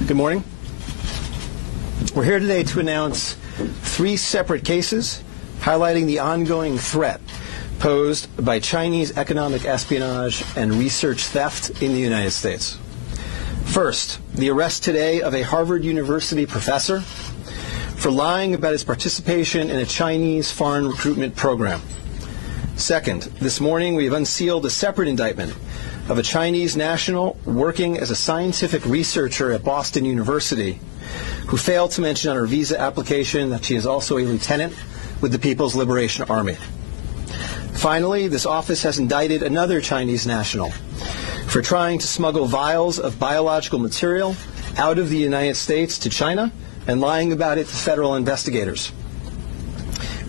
Good morning. We're here today to announce 3 separate cases highlighting the ongoing threat posed by Chinese economic espionage and research theft in the United States. First, the arrest today of a Harvard University professor for lying about his participation in a Chinese foreign recruitment program. Second, this morning we have unsealed a separate indictment of a Chinese national working as a scientific researcher at Boston University who failed to mention on her visa application that she is also a lieutenant with the People's Liberation Army. Finally, this office has indicted another Chinese national for trying to smuggle vials of biological material out of the United States to China and lying about it to federal investigators.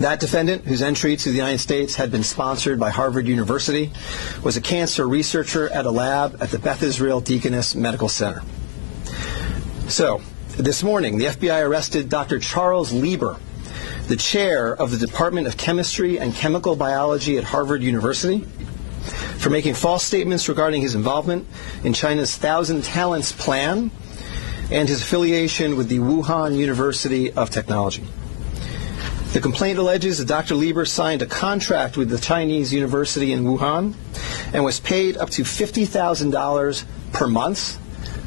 That defendant, whose entry to the United States had been sponsored by Harvard University, was a cancer researcher at a lab at the Beth Israel Deaconess Medical Center. So, this morning, the FBI arrested Dr. Charles Lieber, the chair of the Department of Chemistry and Chemical Biology at Harvard University, for making false statements regarding his involvement in China's Thousand Talents Plan and his affiliation with the Wuhan University of Technology. The complaint alleges that Dr. Lieber signed a contract with the Chinese university in Wuhan and was paid up to $50,000 per month,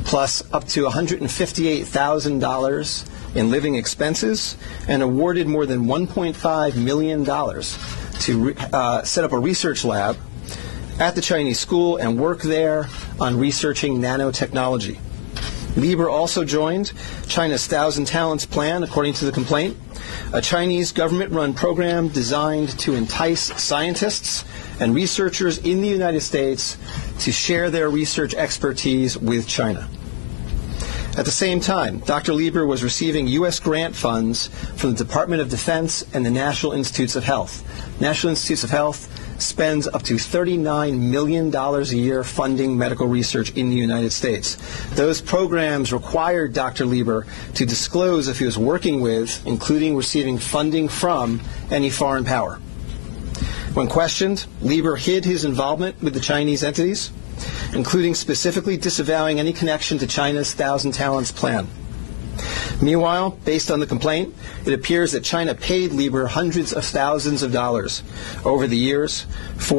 plus up to $158,000 in living expenses, and awarded more than $1.5 million to set up a research lab at the Chinese school and work there on researching nanotechnology. Lieber also joined China's Thousand Talents Plan, according to the complaint, a Chinese government-run program designed to entice scientists and researchers in the United States to share their research expertise with China. At the same time, Dr. Lieber was receiving U.S. grant funds from the Department of Defense and the National Institutes of Health. National Institutes of Health spends up to $39 million a year funding medical research in the United States. Those programs required Dr. Lieber to disclose if he was working with, including receiving funding from, any foreign power. When questioned, Lieber hid his involvement with the Chinese entities, including specifically disavowing any connection to China's Thousand Talents Plan. Meanwhile, based on the complaint, it appears that China paid Lieber hundreds of thousands of dollars over the years for